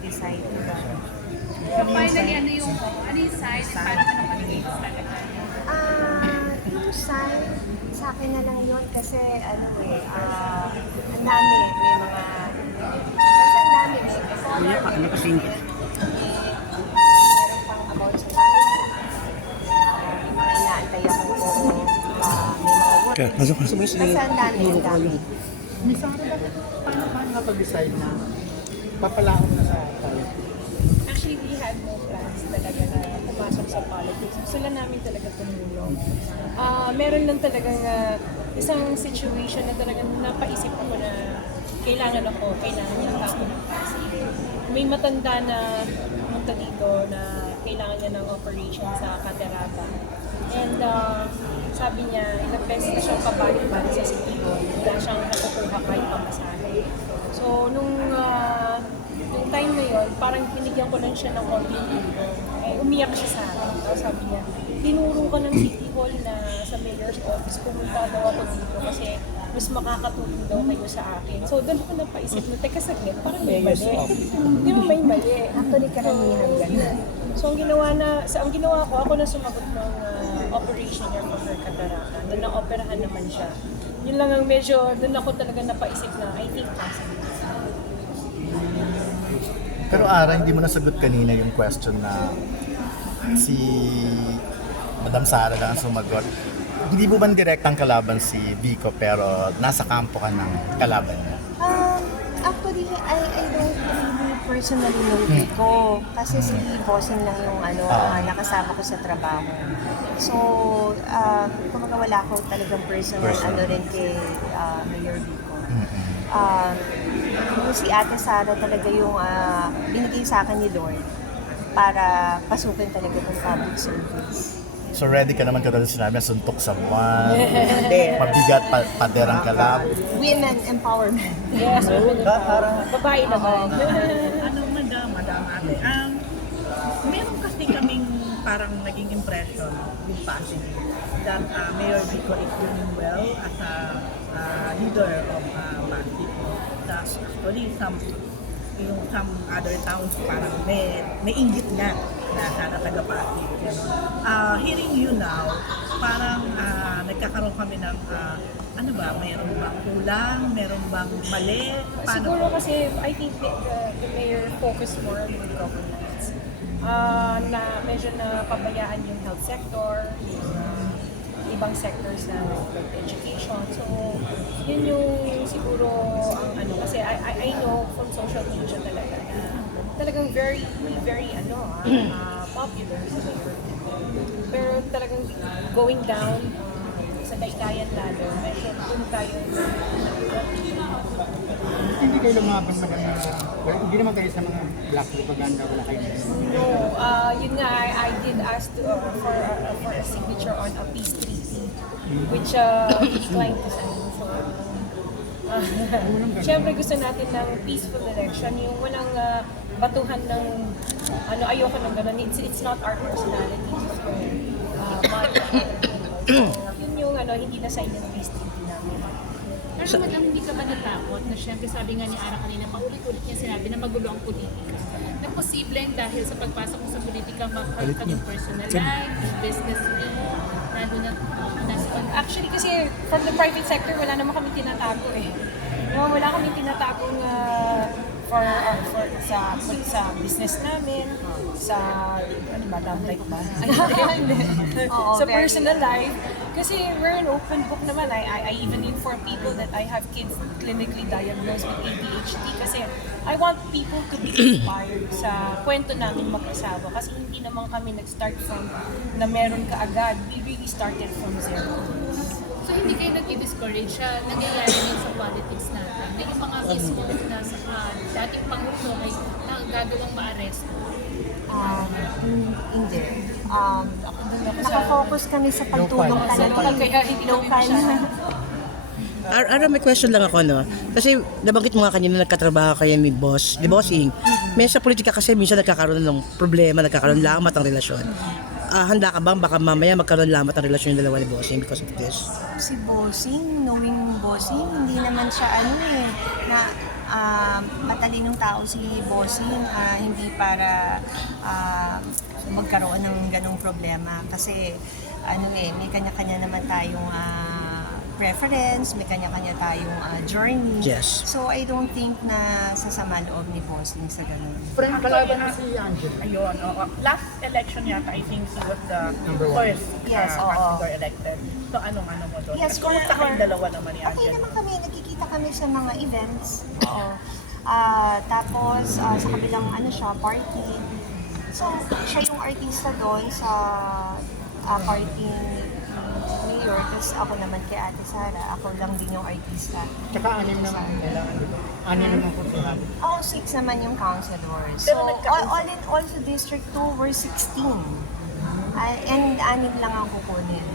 mag-decide. Finally, ano yung sign? Paano ka nakalagay talaga? Yung sign, sa akin na lang yun kasi ang dami, may mga, basta ang dami, may Kuya, paano kasing meron pang about sa bahay. May mga inaantay ako kung may mga work. Okay, pasok ka. Basta ang dami, ang dami. Miss Sarah, paano napag-decide na papalaon na sa politics? Actually, we had no plans talaga na pumasok sa politics. Gusto lang namin talaga tumulong. Meron lang talagang isang situation na talagang napaisip ako na kailangan niya ang tao ng Pasig. May matanda na pumunta dito na kailangan niya ng operation sa Catarata. And sabi niya, ilang beses na siyang pabalik-balik sa City Hall. Wala siyang nakukuha kahit pamasahe. So, nung time na yun, parang binigyan ko lang siya ng konting tulong. Umiyak siya sa akin. Tapos sabi niya, tinuro ka ng City Hall na sa mayor's office, pumunta daw ako dito kasi mas makakatulong daw kayo sa akin. So, doon ako napaisip na, teka saglit, parang may mali. Di ba may mali? Actually, karamihan ganun. So, ang ginawa ko, ako na sumagot ng operation niya for her cataracta. Doon na-operahan naman siya. Yun lang ang medyo, doon ako talaga napaisip na, I think possible. Pero Ara, hindi mo nasagot kanina yung question na si Madam Sara lang ang sumagot. Hindi mo ba direktang kalaban si Vico pero nasa kampo ka ng kalaban niya? Actually, I don't really personally know Vico. Kasi si Bossing lang yung nakasama ko sa trabaho. So, kumaga wala ko talagang personal rin kay Mayor Vico. Yung si Ate Sara talaga yung binigay sa akin ni Lord para pasukin talaga ng public service. So ready ka naman katulad sinabi na suntok sa buwan, mabigat paderang kalab. Women empowerment. Yes, babae naman. Madam Ate, meron kasi kaming parang naging impression yung Pasig that Mayor Vico is doing well as a leader of Pasig. Actually, some other towns parang may inggit na sana taga-Pasig. Hearing you now, parang nagkakaroon kami ng mayroon bang kulang, meron bang mali? Siguro kasi I think the mayor focused more on the governance. Na medyo napabayaan yung health sector, yung ibang sectors na like education. So, yun yung siguro ang kasi I know from social media talaga na talagang very popular sa mayor. Pero talagang going down sa daydayan lalo, medyo doon tayo Hindi kayo lumaban hindi naman kayo sa mga black propaganda, wala kayo. No, yun nga, I did ask for a signature on a peace treaty, which declined to sign. So, siyempre gusto natin ng peaceful election, yung walang batuhan ng, ayoko ng gano'n. It's not our personality. So, yun yung hindi na sign yung peace treaty namin. Pero madam, hindi ka ba natakot na syempre sabi nga ni Ara kanina, paulit-ulit niya sinabi na magulo ang politika. Na posibleng dahil sa pagpasok mo sa politika, mag-hurt ka yung personal life, yung business mo, lalo na nasa Actually kasi from the private sector, wala naman kami tinatago eh. No, wala kami tinatagong sa business namin, sa love life ba? Sa personal life. Kasi we're an open book naman. I even inform people that I have kids clinically diagnosed with ADHD kasi I want people to be inspired sa kwento namin mag-asawa kasi hindi naman kami nag-start from na meron ka agad. We really started from zero. So hindi kayo nag-discourage siya, nangyayari yun sa politics natin. May yung mga mismo na sa dating Pangulo ay gagawang ma-arresto. Hindi. Nakafocus kami sa pagtulong talaga. Kaya hindi Local. Ara, may question lang ako, no? Kasi nabanggit mo nga kanina nagkatrabaho kayo ni boss, di bossing. May sa politika kasi minsan nagkakaroon ng problema, nagkakaroon lamat ang relasyon. Handa ka bang baka mamaya magkaroon lamat ang relasyon ng dalawa ni bossing because of this? Si Bossing, knowing Bossing, hindi naman siya na matalinong tao si Bossing, hindi para magkaroon ng ganong problema. Kasi may kanya-kanya naman tayong preference, may kanya-kanya tayong journey. Yes. So I don't think na sasama loob ni Bossing sa ganun. Friend kalaban na si Angel. Ayun, oo. Last election yata, I think he was the first Yes, oo. pastor elected. So, anong mo doon? Yes, At kumusta kayong dalawa naman ni Okay Angel? naman kami, nagkikita kami sa mga events. Oo. Tapos, sa kabilang party. So, siya yung artista doon sa party ni Mayor. Tapos ako naman kay Ate Sara, ako lang din yung artista. Tsaka 6 naman kailangan dito. 6 naman kursuhan. Oo, 6 naman yung counselors. So, Pero all in all sa District 2, we're 16. And 6 lang ang kukunin.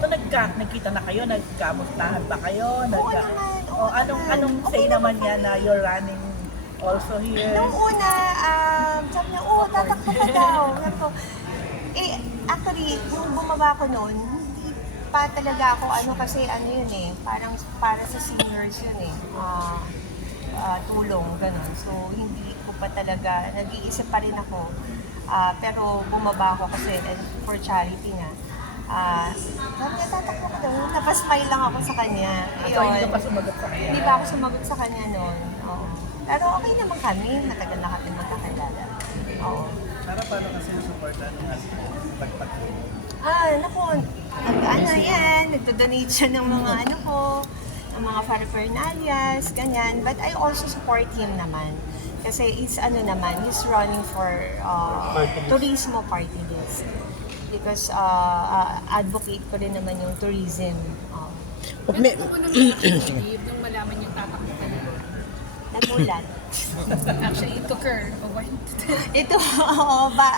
So, nagkita na kayo? Nagkamustahan ba kayo? Oo naman, oo Anong naman. say Okay naman naman niya na you're running also here? Nung una, sabi niya, tatakbo ka daw. Sabi ko, actually, nung bumaba ko noon, hindi pa talaga ako, kasi yun parang para sa seniors yun tulong, ganun. So, hindi ko pa talaga, nag-iisip pa rin ako. Pero bumaba ako kasi for charity nga. Sabi niya, tatakbo ka daw. Napasmile lang ako sa kanya. So, hindi ka pa sumagot sa kanya? Hindi pa ako sumagot sa kanya noon. Oo. Pero okay naman kami. Matagal na kami magkakilala. Oo. Para paano kasi yung support ng pagpatuloy? Naku, yan. Nagdo-donate siya ng mga ng mga paraphernalias, ganyan. But I also support him naman. Kasi it's naman, he's running for Turismo Party List. Because advocate ko rin naman yung tourism. Ano po nung believe nung malaman yung tatakbo ka na? Nagulat. Actually, it took her a while. Ito,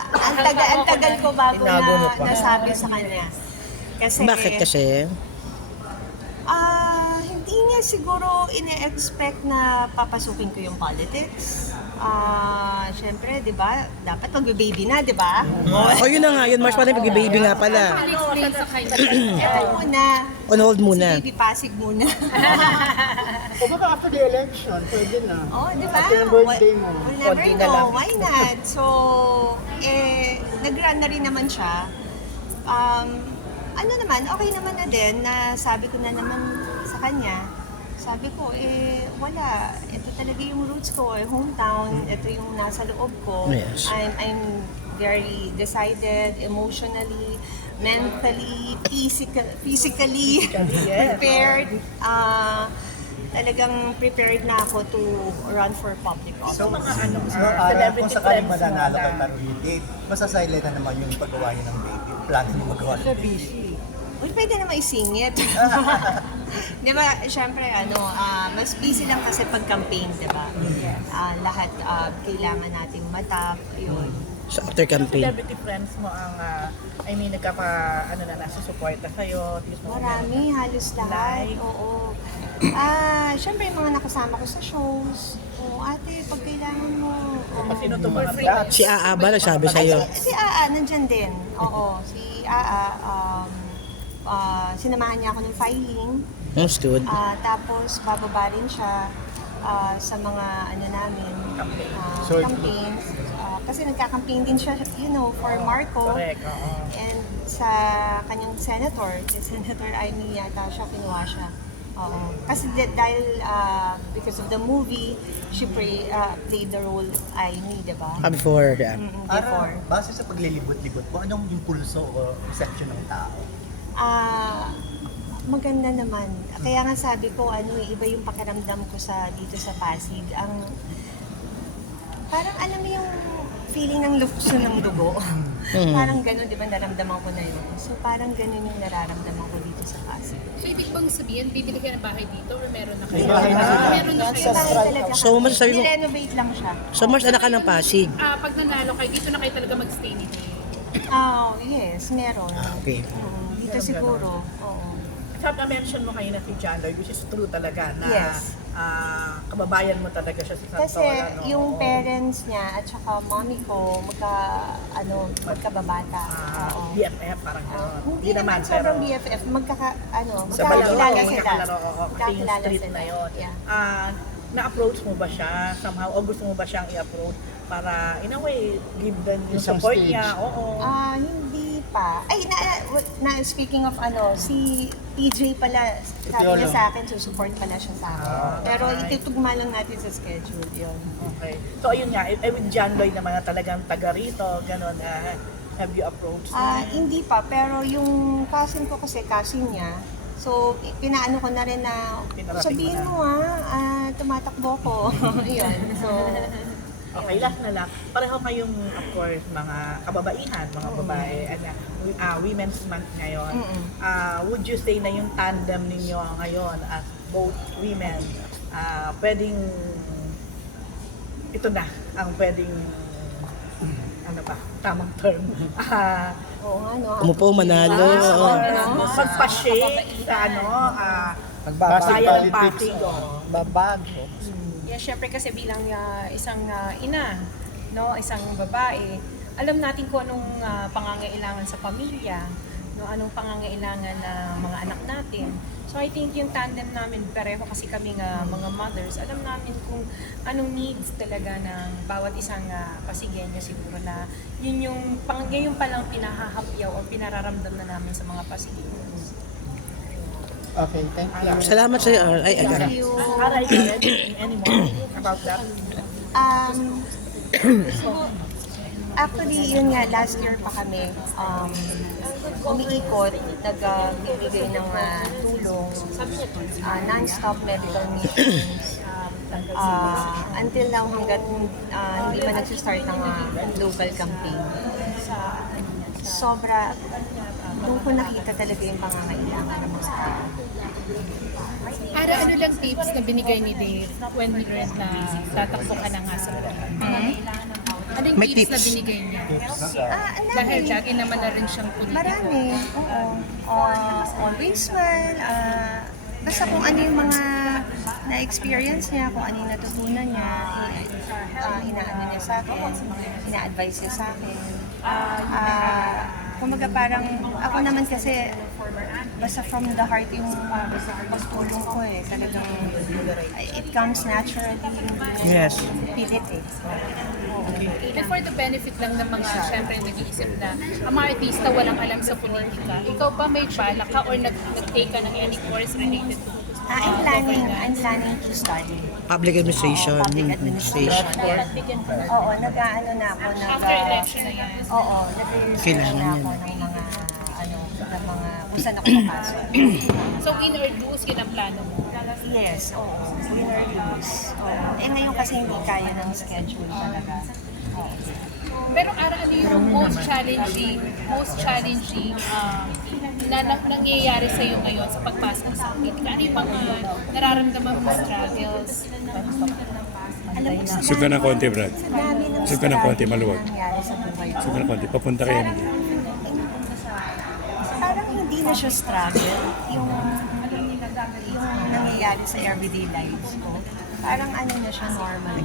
ang tagal ko bago nasabi sa kanya. Kasi, Bakit kasi? Hindi niya siguro ine-expect na papasukin ko yung politics. Siyempre, di ba? Dapat mag-baby na, di ba? Yun na nga, yun Mars, parang pag-baby nga pala. I'll explain sa kanya. Ito muna. On hold muna. Si Baby Pasig muna. O baka after the election, pwede na. Di ba? After yung birthday mo. We'll never Konti na know. lang. Why not? So, nag-run na rin naman siya. Okay naman na din na sabi ko na naman sa kanya. Sabi ko, wala. Ito talaga yung roots ko, hometown. Ito yung nasa loob ko. Yes. I'm very decided, emotionally, mentally, physically prepared. Talagang prepared na ako to run for public office. So, mga Kung sakaling friends mo mananalo na- kay Marie Dave, masasilent na naman yung paggawa niya ng baby. Plano mo magawa ng baby. Uy, pwede naman isingit. Di ba, syempre, mas busy lang kasi pag-campaign, di ba? Lahat kailangan nating matap, yun. Sa after campaign. Celebrity friends mo ang, nasusuporta sa'yo? Marami, halos lahat. Like? Oo. Syempre, yung mga nakasama ko sa shows. Ate, pag kailangan mo. Sino itong mga friends? Si Aa ba nagsabi sa'yo? Si Aa, nandyan din. Oo, si Aa, sinamahan niya ako ng filing. That's good. Tapos, bababa rin siya sa mga namin, So, campaigns. Kasi nagka-campaign din siya, for Marco. Correct, oo. And sa kanyang senator, si Senator Amy yata siya, kinuha siya. Oo. Kasi dahil, because of the movie, she played the role Amy, di ba? Before, yeah. Before. Base sa paglilibot-libot mo, anong impulso o reception ng tao? Maganda naman. Kaya nga sabi ko, iba yung pakiramdam ko dito sa Pasig. Parang alam mo yung feeling ng lukso ng dugo. Parang ganun, di ba, naramdaman ko na yun. So parang ganun yung nararamdaman ko dito sa Pasig. So, ibig bang sabihin, bibili kayo ng bahay dito or meron na kayo? Bahay na. Meron na kayo. Bahay talaga. So, masasabi mo- Nirenovate lang siya. So Mars, anak ka ng Pasig. Pag nanalo kayo, dito na kayo talaga mag-stay nito. Yes, meron. Okay. Dito siguro. Oo. Na-mention mo kayo na si John Lloyd, which is true talaga na Yes. kababayan mo talaga siya sa Kasi Santolan. yung parents niya at saka mommy ko, magkababata. Oo. BFF, parang gano'n. Hindi naman sobrang BFF, magkakilala Sa Balaro, sila. magkakalaro, kasi yung Magkakilala street sila. na yun. Yeah. na-approach mo ba siya somehow o gusto mo ba siyang i-approach para in a way give them yung Isang support stage. niya? Oo. Hindi pa. Ay, speaking of si PJ pala, sabi Piolo. niya sa akin, support pala siya sa akin. Pero itutugma lang natin sa schedule yun. Okay. So ayun nga, with John Lloyd naman na talagang taga rito, ganun, have you approached? Hindi pa, pero yung cousin ko kasi, cousin niya, so pinaano ko na rin na, Pinarating sabihin mo mo tumatakbo ko. Yun, so, Okay, last na lang. Pareho kayong, of course, mga kababaihan, mga babae, Women's Month ngayon. Would you say na yung tandem ninyo ngayon as both women, pwedeng, ito na, ang pwedeng, ano ba, tamang term, oo nga, no? Umupo, manalo. magpa-shake sa Passing bayan ng politics. Pasig. Babago. Yeah, syempre kasi bilang isang ina, no, isang babae, alam natin kung anong pangangailangan sa pamilya, no, anong pangangailangan ng mga anak natin. So I think yung tandem namin, pareho kasi kami mga mothers, alam namin kung anong needs talaga ng bawat isang Pasigueño siguro na yun yung palang pinahahapyaw o pinararamdam na namin sa mga Pasigueños. Okay, thank you. Salamat sa iyo. Thank you. Aray ka rin, any more about that? Actually, yun nga, last year pa kami, umiikot, nagbibigay ng tulong, non-stop medical meetings, until now hanggat hindi pa nagsistart ng global campaign. Sobra, doon ko nakita talaga yung pangangailangan ng mga tao. Ara, ano lang tips na binigay ni Dave when he learned na tatakbo ka na nga sa Ano yung May tips na tips. binigay niya? Ang Dahil dami. lagi naman na rin siyang politiko. Marami, oo. Always smile. Basta kung ano yung mga na-experience niya, kung ano yung natutunan niya, inaano niya sa akin, ina-advise niya sa akin. Kumaga parang, ako naman kasi, basta from the heart yung pagtulong ko talagang, it comes naturally. Yes. Pilit And for the benefit lang ng mga syempre nag-iisip na ang mga artista walang alam sa politika, ikaw ba may balak ka or nag-take ka ng any course related to I'm planning to study. Public administration. Public administration. Oo, nag-aano na ako. after election na yan? Oo, nag-research Kailangan na ako yan. ng mga, kung saan ako papasok. So win or lose, yun ang plano mo? Yes, oo. Win or lose. Oo. Ngayon kasi hindi kaya ng schedule talaga. Oo. Pero Ara, ano yung most challenging na nangyayari sa iyo ngayon sa pagpasok sa politika? Ano yung mga nararamdaman mo struggles? Alam mo, sa Suka ng konti, Brad. dami ng Suka ng konti, maluwag. nangyari sa buhay ko. Suka ng konti. Papunta kayo. Parang hindi na siya struggle. Yung nangyayari sa everyday lives ko. Parang ano na siya normal.